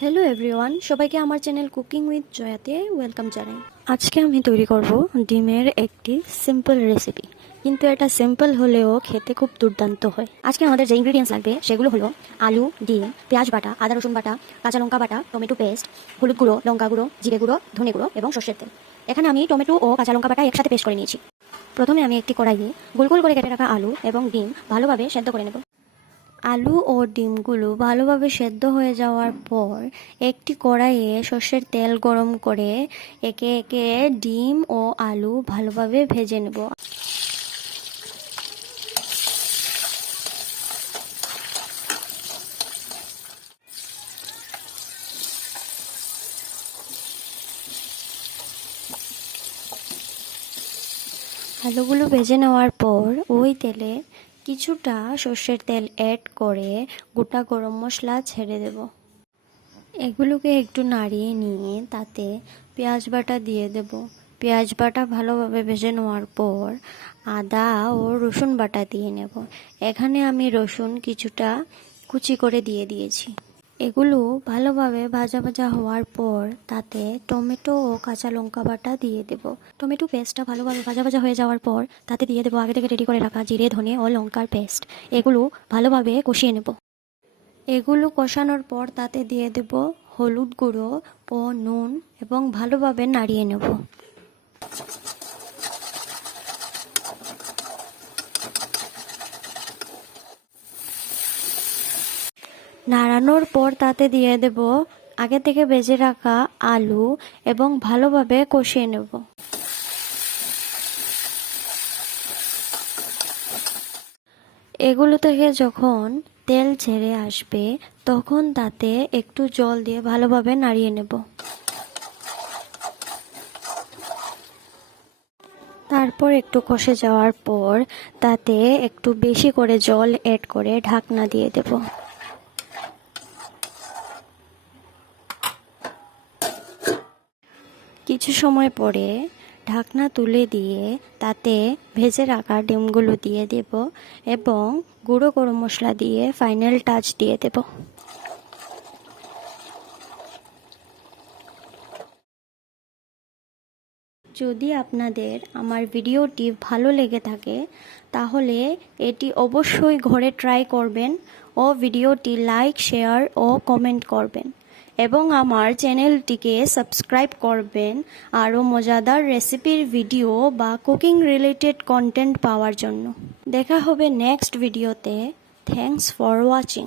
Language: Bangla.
হ্যালো এভরিওয়ান, সবাইকে আমার চ্যানেল কুকিং উইথ জয়াতে ওয়েলকাম জানাই। আজকে আমি তৈরি করব ডিমের একটি সিম্পল রেসিপি, কিন্তু এটা সিম্পল হলেও খেতে খুব দুর্দান্ত হয়। আজকে আমাদের যে ইনগ্রেডিয়েন্টস লাগবে সেগুলো হলো আলু, ডিম, পেঁয়াজ বাটা, আদা রসুন বাটা, কাঁচা লঙ্কা বাটা, টমেটো পেস্ট, হলুদ গুঁড়ো, লঙ্কা গুঁড়ো, জিরে গুঁড়ো, ধনে গুঁড়ো এবং সর্ষের তেল। এখানে আমি টমেটো ও কাঁচা লঙ্কা বাটা একসাথে পেস্ট করে নিয়েছি। প্রথমে আমি একটি কড়াইয়ে গোল গোল করে কেটে রাখা আলু এবং ডিম ভালোভাবে সেদ্ধ করে নেব। আলু ও ডিমগুলো ভালোভাবে সেদ্ধ হয়ে যাওয়ার পর একটি কড়াইয়ে সর্ষের তেল গরম করে একে একে ডিম ও আলু ভালোভাবে ভেজে নেব। আলুগুলো ভেজে নেওয়ার পর ওই তেলে কিছুটা সর্ষের তেল অ্যাড করে গোটা গরম মশলা ছেড়ে দেব। এগুলোকে একটু নাড়িয়ে নিয়ে তাতে পেঁয়াজ বাটা দিয়ে দেব। পেঁয়াজ বাটা ভালোভাবে ভেজে নেওয়ার পর আদা ও রসুন বাটা দিয়ে নেব। এখানে আমি রসুন কিছুটা কুচি করে দিয়ে দিয়েছি। এগুলো ভালোভাবে ভাজা ভাজা হওয়ার পর তাতে টমেটো ও কাঁচা লঙ্কা বাটা দিয়ে দেব। টমেটো পেস্টটা ভালোভাবে ভাজা ভাজা হয়ে যাওয়ার পর তাতে দিয়ে দেবো আগে থেকে রেডি করে রাখা জিরে, ধনে ও লঙ্কার পেস্ট। এগুলো ভালোভাবে কষিয়ে নেব। এগুলো কষানোর পর তাতে দিয়ে দেব হলুদ গুঁড়ো ও নুন এবং ভালোভাবে নাড়িয়ে নেব। নাড়ানোর পর তাতে দিয়ে দেব আগে থেকে ভেজে রাখা আলু এবং ভালোভাবে কষিয়ে নেব। এগুলো থেকে যখন তেল ছেড়ে আসবে তখন তাতে একটু জল দিয়ে ভালোভাবে নাড়িয়ে নেব। তারপর একটু কষে যাওয়ার পর তাতে একটু বেশি করে জল অ্যাড করে ঢাকনা দিয়ে দেব। কিছু সময় পরে ঢাকনা তুলে দিয়ে তাতে ভেজে রাখা ডিমগুলো দিয়ে দেব এবং গুঁড়ো গরম মশলা দিয়ে ফাইনাল টাচ দিয়ে দেব। যদি আপনাদের আমার ভিডিওটি ভালো লেগে থাকে তাহলে এটি অবশ্যই ঘরে ট্রাই করবেন ও ভিডিওটি লাইক, শেয়ার ও কমেন্ট করবেন এবং আমার চ্যানেলটিকে সাবস্ক্রাইব করবেন আরও মজাদার রেসিপির ভিডিও বা কুকিং রিলেটেড কন্টেন্ট পাওয়ার জন্য। দেখা হবে নেক্সট ভিডিওতে। Thanks for watching.